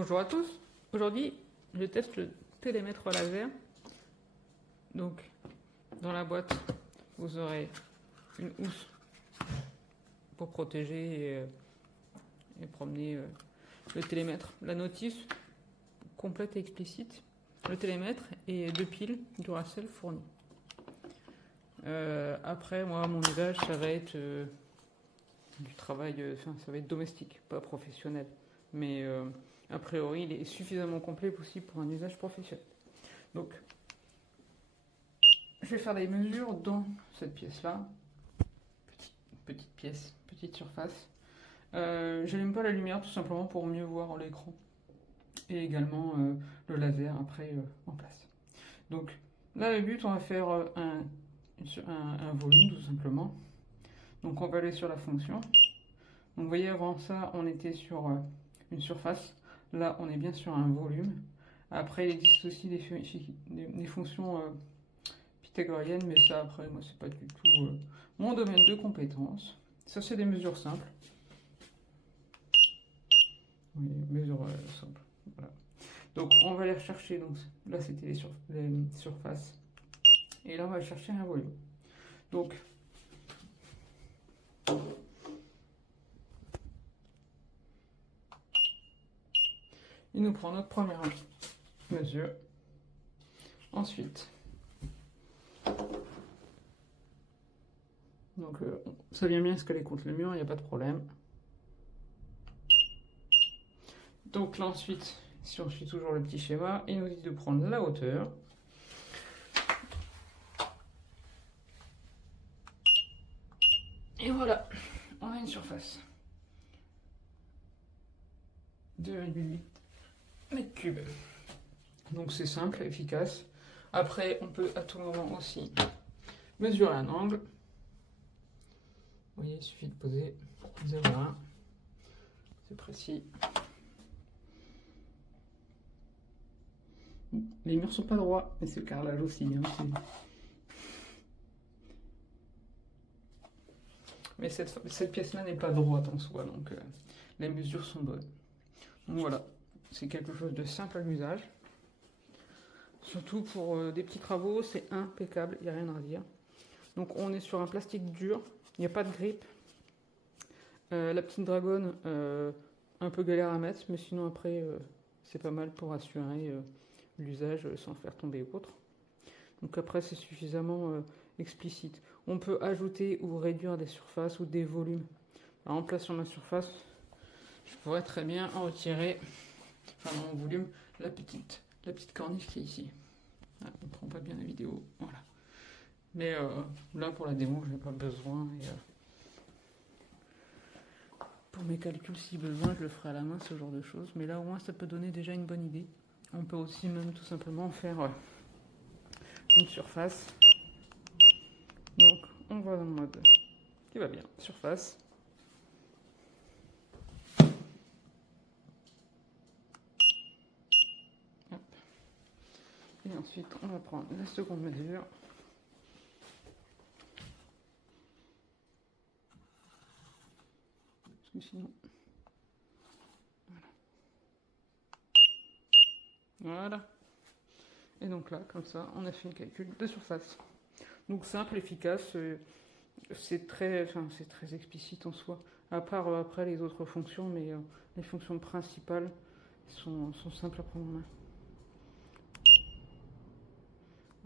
Bonjour à tous. Aujourd'hui, je teste le télémètre laser. Donc, dans la boîte, vous aurez une housse pour protéger et promener le télémètre. La notice complète et explicite. Le télémètre et 2 piles Duracell fournies. Après, moi, mon usage, ça va être du travail, ça va être domestique, pas professionnel. Mais a priori, il est suffisamment complet aussi pour un usage professionnel. Donc, je vais faire les mesures dans cette pièce-là. Petite pièce, petite surface. Je n'aime pas la lumière tout simplement pour mieux voir l'écran. Et également le laser après en place. Donc, là, le but, on va faire un volume tout simplement. Donc, on va aller sur la fonction. Donc, vous voyez, avant ça, on était sur une surface. Là, on est bien sur un volume. Après, il existe aussi des fonctions pythagoriennes, mais ça, après, moi, c'est pas du tout mon domaine de compétence. Ça, c'est des mesures simples. Oui, mesures simples. Voilà. Donc, on va les rechercher. Donc, là, c'était les surfaces. Et là, on va chercher un volume. Donc, il nous prend notre première mesure. Ensuite, donc ça vient bien se coller contre le mur, il n'y a pas de problème. Donc là ensuite, si on suit toujours le petit schéma, il nous dit de prendre la hauteur. Et voilà, on a une surface. 2,8 mètres cubes. Donc c'est simple, efficace. Après, on peut à tout moment aussi mesurer un angle. Vous voyez, il suffit de poser 0,1. C'est précis. Les murs sont pas droits, mais c'est le carrelage aussi. Hein, mais cette pièce-là n'est pas droite en soi, donc les mesures sont bonnes. Donc voilà, c'est quelque chose de simple à l'usage. Surtout pour des petits travaux, c'est impeccable, il n'y a rien à dire. Donc on est sur un plastique dur, il n'y a pas de grippe. La petite dragonne, un peu galère à mettre, mais sinon après, c'est pas mal pour assurer l'usage sans faire tomber autre. Donc après, c'est suffisamment explicite. On peut ajouter ou réduire des surfaces ou des volumes. Par exemple, là sur ma surface, je pourrais très bien en retirer, enfin dans mon volume, la petite corniche qui est ici. Ah, on ne prend pas bien la vidéo, voilà. Mais là pour la démo, je n'ai pas besoin. Et, pour mes calculs, si besoin, je le ferai à la main, ce genre de choses. Mais là au moins, ça peut donner déjà une bonne idée. On peut aussi même tout simplement faire une surface. Donc on va dans le mode qui va bien, surface. Hop. Et ensuite on va prendre la seconde mesure. Parce que sinon. Voilà. Et donc là, comme ça, on a fait un calcul de surface. Donc simple, efficace, c'est très explicite en soi. À part après les autres fonctions, mais les fonctions principales sont simples à prendre en main.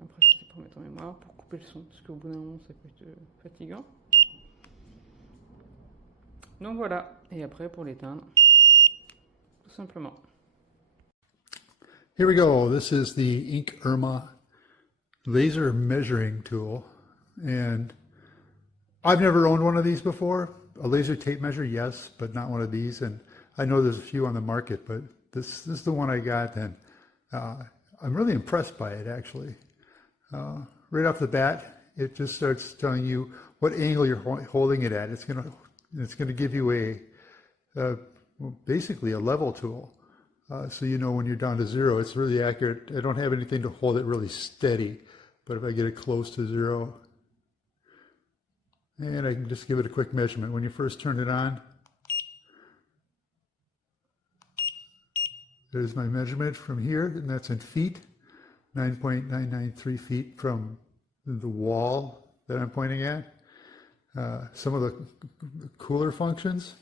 Après, c'est pour mettre en mémoire, pour couper le son, parce qu'au bout d'un moment, ça peut être fatigant. Donc voilà, et après pour l'éteindre, tout simplement. Here we go. This is the Ink Irma laser measuring tool. And I've never owned one of these before. A laser tape measure, yes, but not one of these. And I know there's a few on the market, but this is the one I got, and I'm really impressed by it, actually. Right off the bat, it just starts telling you what angle you're holding it at. It's gonna give you basically a level tool. So you know when you're down to zero, it's really accurate. I don't have anything to hold it really steady, but if I get it close to zero, and I can just give it a quick measurement. When you first turn it on, There's my measurement from here, and that's in feet, 9.993 feet from the wall that I'm pointing at. Some of the cooler functions.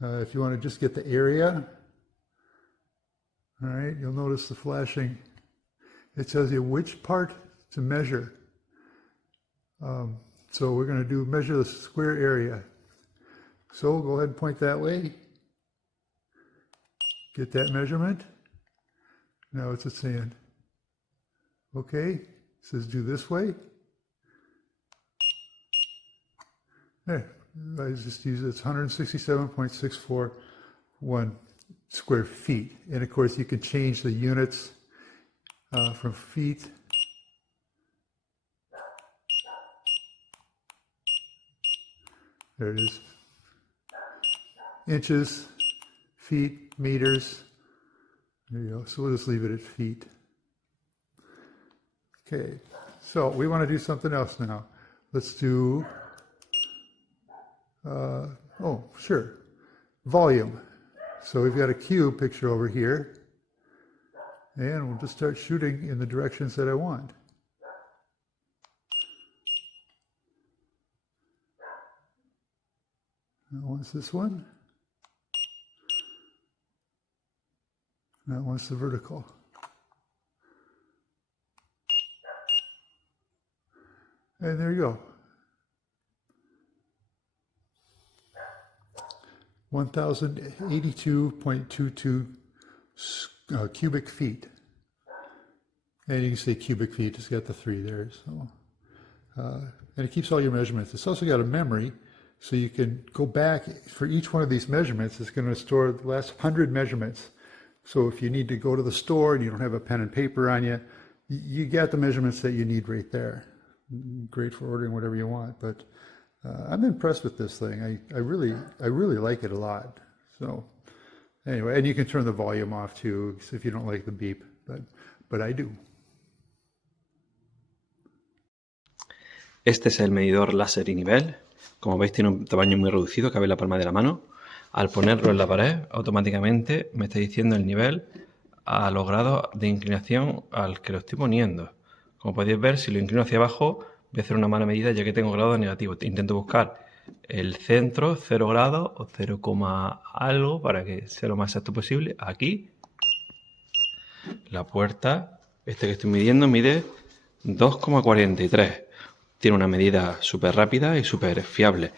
If you want to just get the area, all right, you'll notice the flashing. It tells you which part to measure. So we're going to measure the square area. So go ahead and point that way. Get that measurement. Now what's it saying? Okay, it says do this way. There, I just use it. It's 167.641 square feet. And of course you can change the units from feet. There it is. Inches, feet, meters. There you go. So we'll just leave it at feet. Okay, so we want to do something else now. Let's do, oh, sure, volume. So we've got a cube picture over here, and we'll just start shooting in the directions that I want. That one's this one. That one's the vertical. And there you go. 1,082.22 cubic feet. And you can see cubic feet, it's got the 3 there. So, and it keeps all your measurements. It's also got a memory, so you can go back for each one of these measurements. It's going to store the last 100 measurements. So if you need to go to the store and you don't have a pen and paper on you, you got the measurements that you need right there. Great for ordering whatever you want. But I'm impressed with this thing. I really like it a lot. So anyway, and you can turn the volume off too if you don't like the beep, but I do. Este es el medidor láser y nivel. Como veis, tiene un tamaño muy reducido, cabe en la palma de la mano. Al ponerlo en la pared, automáticamente me está diciendo el nivel a los grados de inclinación al que lo estoy poniendo. Como podéis ver, si lo inclino hacia abajo, voy a hacer una mala medida ya que tengo grados negativos. Intento buscar el centro, 0 grados o 0, algo para que sea lo más exacto posible. Aquí, la puerta, que estoy midiendo, mide 2,43. Tiene una medida súper rápida y súper fiable.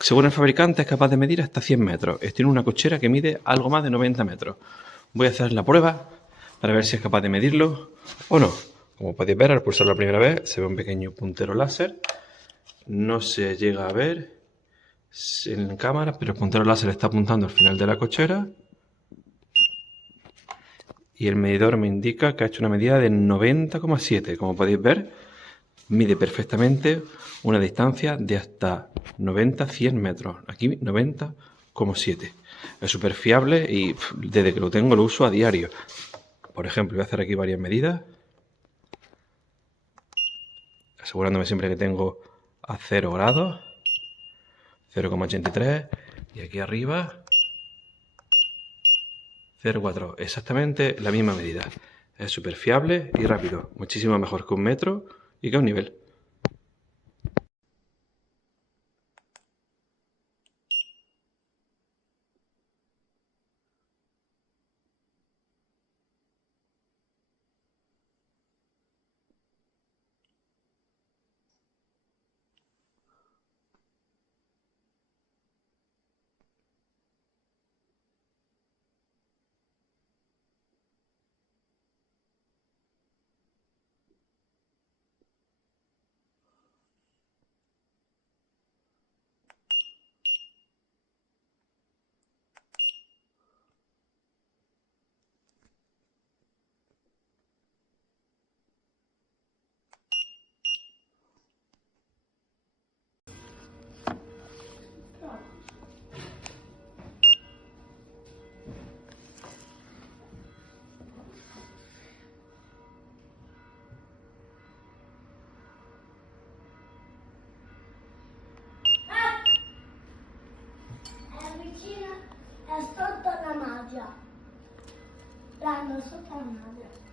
Según el fabricante, es capaz de medir hasta 100 metros. Estoy en una cochera que mide algo más de 90 metros. Voy a hacer la prueba para ver si es capaz de medirlo o no. Como podéis ver, al pulsar la primera vez se ve un pequeño puntero láser. No se llega a ver en cámara, pero el puntero láser está apuntando al final de la cochera. Y el medidor me indica que ha hecho una medida de 90,7. Como podéis ver, mide perfectamente una distancia de hasta 90-100 metros. Aquí 90,7. Es súper fiable y desde que lo tengo lo uso a diario. Por ejemplo, voy a hacer aquí varias medidas, asegurándome siempre que tengo a 0 grados, 0,83, y aquí arriba 0,4. Exactamente la misma medida. Es súper fiable y rápido. Muchísimo mejor que un metro y que un nivel. È sotto la maglia. L'hanno sotto la maglia.